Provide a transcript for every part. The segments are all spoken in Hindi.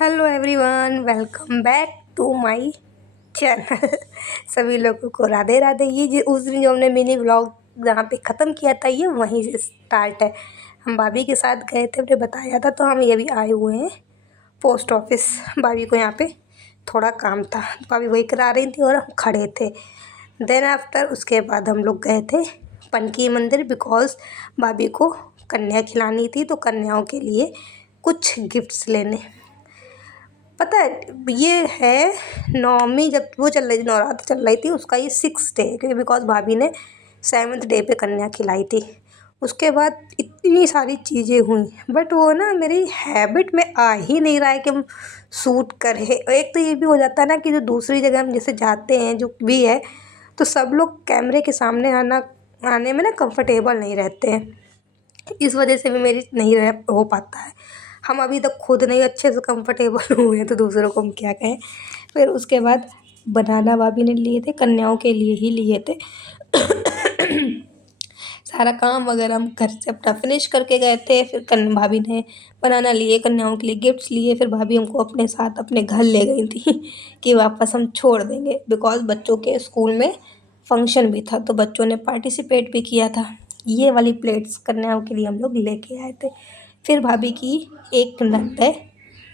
Hello everyone, welcome back to my channel. सभी लोगों को राधे राधे। ये जो उस दिन जो हमने मिनी व्लॉग जहाँ पे ख़त्म किया था, ये वहीं से स्टार्ट है। हम भाभी के साथ गए थे, हमने बताया था, तो हम ये भी आए हुए हैं पोस्ट ऑफिस। भाभी को यहाँ पे थोड़ा काम था, भाभी वही करा रही थी और हम खड़े थे। देन आफ्टर उसके बाद हम लोग गए थे पनकी मंदिर, बिकॉज़ भाभी को कन्या खिलानी थी, तो कन्याओं के लिए कुछ गिफ्ट्स लेने। पता है ये है नवमी, जब वो चल रही थी, नवरात्र चल रही थी, उसका ये 6th डे, क्योंकि बिकॉज़ भाभी ने 7th डे पे कन्या खिलाई थी। उसके बाद इतनी सारी चीज़ें हुई, बट वो ना मेरी हैबिट में आ ही नहीं रहा है कि हम शूट करें। एक तो ये भी हो जाता है ना कि जो दूसरी जगह हम जैसे जाते हैं जो भी है, तो सब लोग कैमरे के सामने आने में ना कंफर्टेबल नहीं रहते हैं। इस वजह से भी मेरी नहीं रह हो पाता है। हम अभी तक खुद नहीं अच्छे से कंफर्टेबल हुए हैं, तो दूसरों को हम क्या कहें। फिर उसके बाद बनाना भाभी ने लिए थे, कन्याओं के लिए ही लिए थे। सारा काम वगैरह हम घर से अपना फिनिश करके गए थे। फिर भाभी ने बनाना लिए, कन्याओं के लिए गिफ्ट्स लिए। फिर भाभी हमको अपने साथ अपने घर ले गई थी कि वापस हम छोड़ देंगे, बिकॉज़ बच्चों के स्कूल में फंक्शन भी था, तो बच्चों ने पार्टिसिपेट भी किया था। ये वाली प्लेट्स कन्याओं के लिए हम लोग लेके आए थे। फिर भाभी की एक ननद है,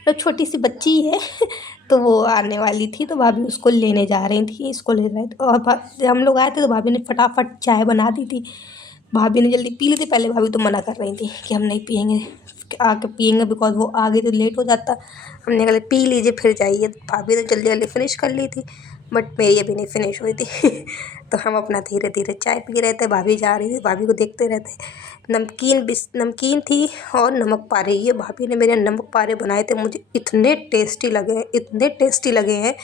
तो छोटी सी बच्ची है, तो वो आने वाली थी, तो भाभी उसको लेने जा रही थी, इसको ले रहे थे। और जब हम लोग आए थे तो भाभी ने फटाफट चाय बना दी थी। भाभी ने जल्दी पी ली थी। पहले भाभी तो मना कर रही थी कि हम नहीं पियेंगे, आके पियेंगे, बिकॉज़ वो आगे तो लेट हो जाता। हमने कहा पी लीजिए फिर जाइए। भाभी ने जल्दी जल्दी फिनिश कर ली थी, बट मेरी अभी नहीं फिनिश हुई थी। तो हम अपना धीरे धीरे चाय पी रहे थे, भाभी जा रही थी, भाभी को देखते रहते। नमकीन थी और नमक पारे। ये भाभी ने मेरे नमक पारे बनाए थे, मुझे इतने टेस्टी लगे हैं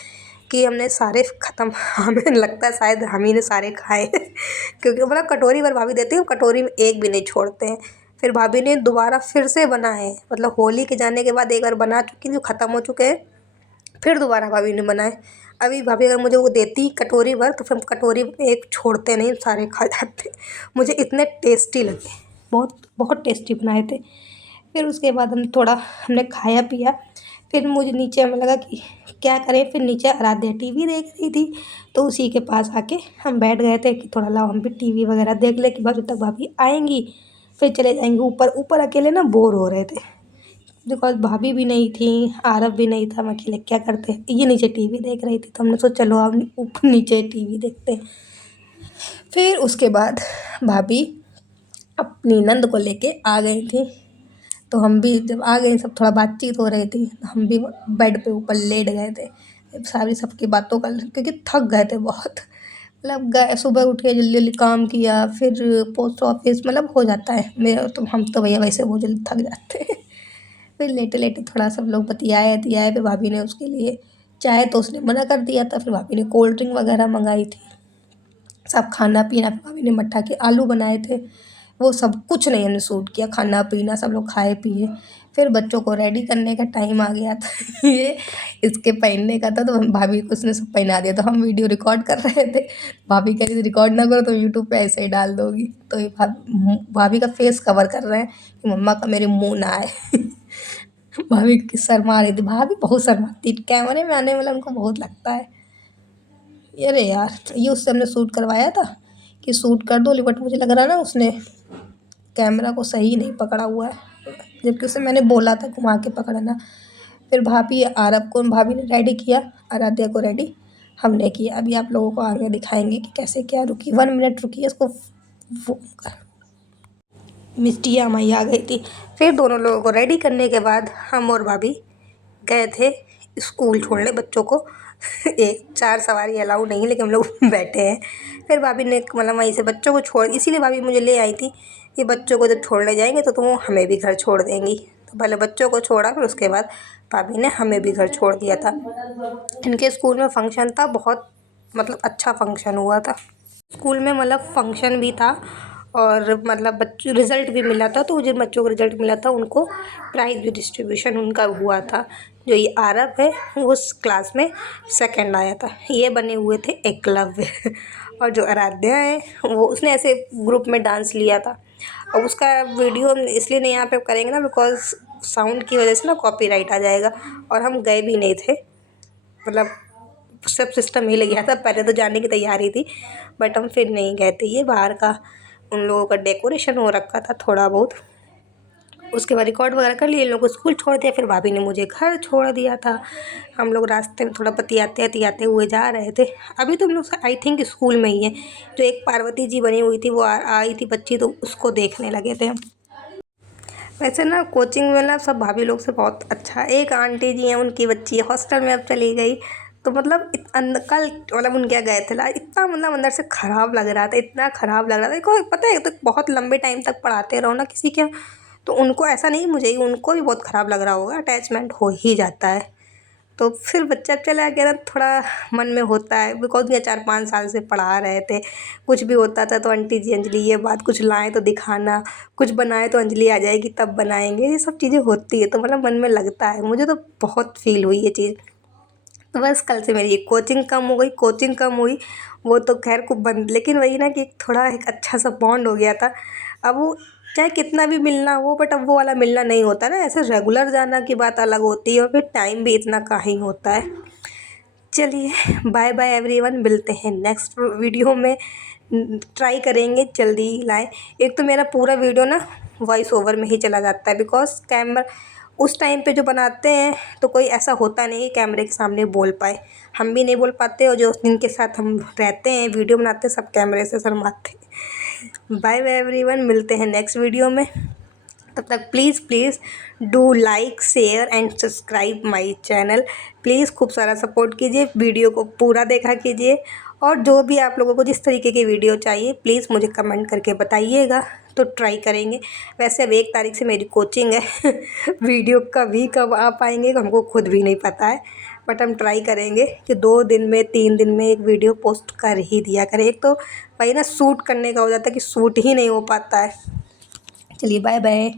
कि हमने सारे ख़त्म। हमें लगता है शायद हम ही ने सारे खाए। क्योंकि मतलब कटोरी भर भाभी देती है, कटोरी में एक भी नहीं छोड़ते हैं। फिर भाभी ने दोबारा फिर से बनाए, मतलब होली के जाने के बाद एक बार बना चुकी थी, ख़त्म हो चुके हैं। फिर दोबारा भाभी ने बनाए। अभी भाभी अगर मुझे वो देती कटोरी भर, तो फिर हम कटोरी में एक छोड़ते नहीं, सारे खा जाते। मुझे इतने टेस्टी लगे, बहुत बहुत टेस्टी बनाए थे। फिर उसके बाद हमने खाया पिया। फिर मुझे नीचे हमें लगा कि क्या करें, फिर नीचे आराध्या टीवी देख रही थी, तो उसी के पास आके हम बैठ गए थे कि थोड़ा लाओ हम भी टीवी वगैरह देख ले, कि जब तक भाभी आएंगी फिर चले जाएंगे ऊपर। ऊपर अकेले ना बोर हो रहे थे, बिकॉज़ भाभी भी नहीं थी, आरव भी नहीं था, हम अकेले क्या करते। ये नीचे टीवी देख रही थी, तो हमने सोचा चलो अब ऊपर नीचे टीवी देखते हैं। फिर उसके बाद भाभी अपनी नंद को लेके आ गई थी, तो हम भी जब आ गए, सब थोड़ा बातचीत हो रही थी, तो हम भी बेड पे ऊपर लेट गए थे सारी सबकी बातों का, क्योंकि थक गए थे बहुत। मतलब गए, सुबह उठ के जल्दी जल्दी काम किया, फिर पोस्ट ऑफिस, मतलब हो जाता है मेरा तो। हम तो भैया वैसे बहुत जल्दी थक जाते हैं। फिर लेटे लेटे थोड़ा सब लोग बतियाए। फिर भाभी ने उसके लिए चाय, तो उसने मना कर दिया था। फिर भाभी ने कोल्ड ड्रिंक वगैरह मंगाई थी, सब खाना पीना। फिर भाभी ने मट्ठा के आलू बनाए थे, वो सब कुछ नहीं हमने शूट किया। खाना पीना सब लोग खाए पिए। फिर बच्चों को रेडी करने का टाइम आ गया था। ये इसके पहनने का था, तो भाभी को उसने सब पहना दिया। तो हम वीडियो रिकॉर्ड कर रहे थे, भाभी कह रही थी रिकॉर्ड ना करो तो यूट्यूब पे ऐसे ही डाल दोगी। तो ये भाभी का फेस कवर कर रहे हैं कि मम्मा का मेरे मुँह ना आए। भाभी की शर्मा रही थी, भाभी बहुत शर्माती कैमरे में आने वाला उनको बहुत लगता है। अरे यार, ये उससे हमने शूट करवाया था कि शूट कर दो, बट मुझे लग रहा है ना उसने कैमरा को सही नहीं पकड़ा हुआ है, जबकि उसे मैंने बोला था घुमा के पकड़ना। फिर भाभी ने रेडी किया, आराध्या को रेडी हमने किया। अभी आप लोगों को आगे दिखाएंगे कि कैसे क्या। रुकी 1 मिनट रुकी, इसको मिस्टिया माई आ गई थी। फिर दोनों लोगों को रेडी करने के बाद हम और भाभी गए थे स्कूल छोड़ने बच्चों को। एक 4 सवारी अलाउ नहीं है, लेकिन हम लोग बैठे हैं। फिर भाभी ने मतलब वहीं से बच्चों को छोड़, इसीलिए भाभी मुझे ले आई थी कि बच्चों को जब छोड़ने जाएंगे तो तुम हमें भी घर छोड़ देंगी। तो पहले बच्चों को छोड़ा, फिर उसके बाद भाभी ने हमें भी घर छोड़ दिया था। इनके स्कूल में फंक्शन था, बहुत मतलब अच्छा फंक्शन हुआ था। स्कूल में मतलब फंक्शन भी था, और मतलब बच्चों रिज़ल्ट भी मिला था, तो जिन बच्चों को रिज़ल्ट मिला था उनको प्राइज़ भी डिस्ट्रीब्यूशन उनका हुआ था। जो ये आरव है वो उस क्लास में सेकंड आया था। ये बने हुए थे एकलव्य। और जो आराध्या है वो उसने ऐसे ग्रुप में डांस लिया था। और उसका वीडियो हम इसलिए नहीं यहाँ पे करेंगे ना, बिकॉज़ साउंड की वजह से ना कॉपीराइट आ जाएगा। और हम गए भी नहीं थे, मतलब सब सिस्टम हिल गया था। पहले तो जाने की तैयारी थी बट हम फिर नहीं गए थे। ये बाहर का उन लोगों का डेकोरेशन हो रखा था थोड़ा बहुत। उसके बाद रिकॉर्ड वगैरह कर लिए, इन लोगों को स्कूल छोड़ दिया, फिर भाभी ने मुझे घर छोड़ दिया था। हम लोग रास्ते में थोड़ा बतियाते बतियाते हुए जा रहे थे। अभी तो हम लोग आई थिंक स्कूल में ही है। जो एक पार्वती जी बनी हुई थी वो आई थी बच्ची, तो उसको देखने लगे थे हम। वैसे ना कोचिंग में ना सब भाभी लोग से बहुत अच्छा। एक आंटी जी हैं, उनकी बच्ची हॉस्टल में अब चली गई, तो मतलब कल मतलब उनके यहाँ गए थे ला, इतना मतलब अंदर से ख़राब लग रहा था, इतना ख़राब लग रहा था। देखो पता है, तो बहुत लंबे टाइम तक पढ़ाते रहो ना किसी के, तो उनको ऐसा नहीं, मुझे उनको भी बहुत ख़राब लग रहा होगा, अटैचमेंट हो ही जाता है। तो फिर बच्चा चला गया ना, थोड़ा मन में होता है, बिकॉज ये 4-5 साल से पढ़ा रहे थे। कुछ भी होता था तो आंटी जी अंजलि ये बात, कुछ लाएँ तो दिखाना, कुछ बनाए तो अंजलि आ जाएगी तब बनाएंगे, ये सब चीज़ें होती है, तो मतलब मन में लगता है। मुझे तो बहुत फील हुई ये चीज़। तो बस कल से मेरी कोचिंग कम हो गई, कोचिंग कम हुई, वो तो खैर खूब बंद, लेकिन वही ना कि थोड़ा एक अच्छा सा बॉन्ड हो गया था। अब वो चाहे कितना भी मिलना हो, बट अब वो वाला मिलना नहीं होता ना, ऐसे रेगुलर जाना की बात अलग होती है, और फिर टाइम भी इतना का ही होता है। चलिए बाय बाय एवरीवन, मिलते हैं नेक्स्ट वीडियो में। ट्राई करेंगे जल्दी ही लाएँ। एक तो मेरा पूरा वीडियो ना वॉइस ओवर में ही चला जाता है, बिकॉज कैमरा उस टाइम पे जो बनाते हैं तो कोई ऐसा होता नहीं कि कैमरे के सामने बोल पाए। हम भी नहीं बोल पाते, और जो जिनके साथ हम रहते हैं वीडियो बनाते हैं सब कैमरे से शर्माते हैं। बाय बाय एवरीवन, मिलते हैं नेक्स्ट वीडियो में। तब तक please please do like share and subscribe my channel. Please खूब सारा सपोर्ट कीजिए, वीडियो को पूरा देखा कीजिए, और जो भी आप लोगों को जिस तरीके की वीडियो चाहिए प्लीज़ मुझे कमेंट करके बताइएगा, तो ट्राई करेंगे। वैसे अब 1 तारीख से मेरी कोचिंग है वीडियो कब आ पाएंगे हमको खुद भी नहीं पता है, बट हम ट्राई करेंगे कि 2 दिन में 3 दिन में एक वीडियो पोस्ट कर ही दिया करें। एक तो वही ना शूट करने का हो जाता है कि शूट ही नहीं हो पाता है। चलिए बाय बाय।